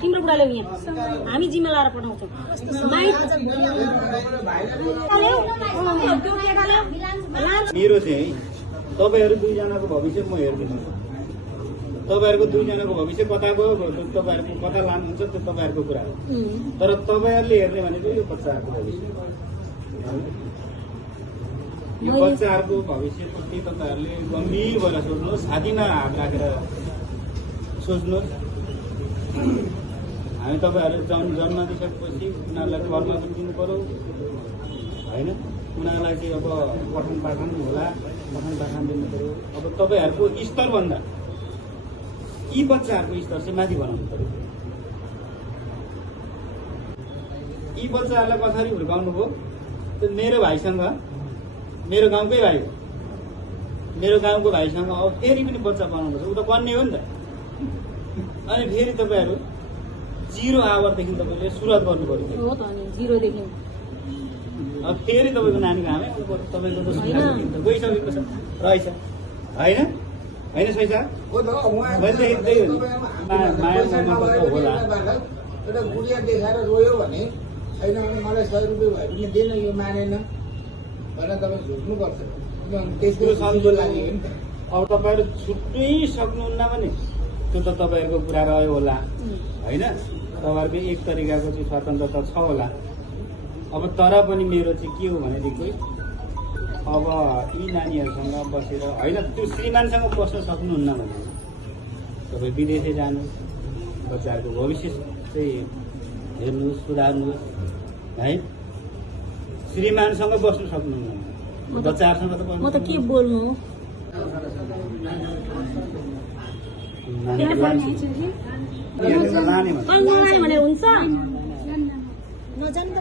तिम्रो बुढाले यहाँ हामी जिम्मा लाएर पठाउँछौँ मेरो चाहिँ तपाईहरु दुईजनाको भविष्य म हेर्दिनँ। तपाईहरुको दुईजनाको भविष्य कता गयो तपाईहरुको कता लानुहुन्छ त्यो तपाईहरुको कुरा हो। तर तपाईहरुले हेर्ने भनेको यो बच्चाहरुको भविष्य। यो बच्चाहरुको भविष्यप्रति तपाईहरुले गम्भीर भएर सोच्नुहोस्, छातीमा हात राखेर सोच्नुहोस्। हामी तपाईहरु जन्म दिइसकेपछि उनीहरूलाई कर्म पनि दिनु पर्यो हैन। उनीहरूलाई चाहिँ अब पठन पाठन होला, पठन पाठन दिनु पर्यो। अब तपाईहरुको स्तरभन्दा यी बच्चाहरुको स्तर चाहिँ माथि बनाउनु पर्यो। यी बच्चाहरूलाई कसरी हुर्काउनु भयो? त्यो मेरो भाइसँग, मेरो गाउँकै भाइ हो, मेरो गाउँको भाइसँग अब फेरि पनि बच्चा बनाउनु पर्छ। ऊ त कन्ने हो नि त। अनि फेरि तपाईहरु 0 आवरदेखि तपाईले सुरुवात गर्नु पर्यो। हो त नि 0 देखि। अब फेरि तपाईको नानीको आमै तपाईको त गइसकेको छ रहेछ हैन? हैन सैसा? हो त मैले त्यही हो नि। माया ममता होला। एउटा गुडिया देखाएर रोयो भने छैन भने मलाई 100 रुपैयाँ भए पनि दिएन, यो मानेन भनेर तपाईँ झुक्नुपर्छ। त्यसको सम्झो लाग्यो नि त। अब तपाईहरु छुट्नै सक्नुहुन्न भने त्यो त तपाईहरुको कुरा रह्यो होला हैन। तपाईहरुको एक तरिकाको चाहिँ स्वतन्त्रता छ होला। अब तर पनि मेरो चाहिँ के हो भनेदेखि अब यी नानीहरुसँग बसेर हैन, त्यो श्रीमानसँग बस्न सक्नुहुन्न भने तपाईँ विदेशै जानु, बच्चाहरुको भविष्य चाहिँ हेर्नुहोस्, सुधार्नुहोस् है। श्रीमानसँग बस्नु सक्नुहुन्न, बच्चाहरुसँग त म त के बोल्नु लाने भने हुन्छ नजानु त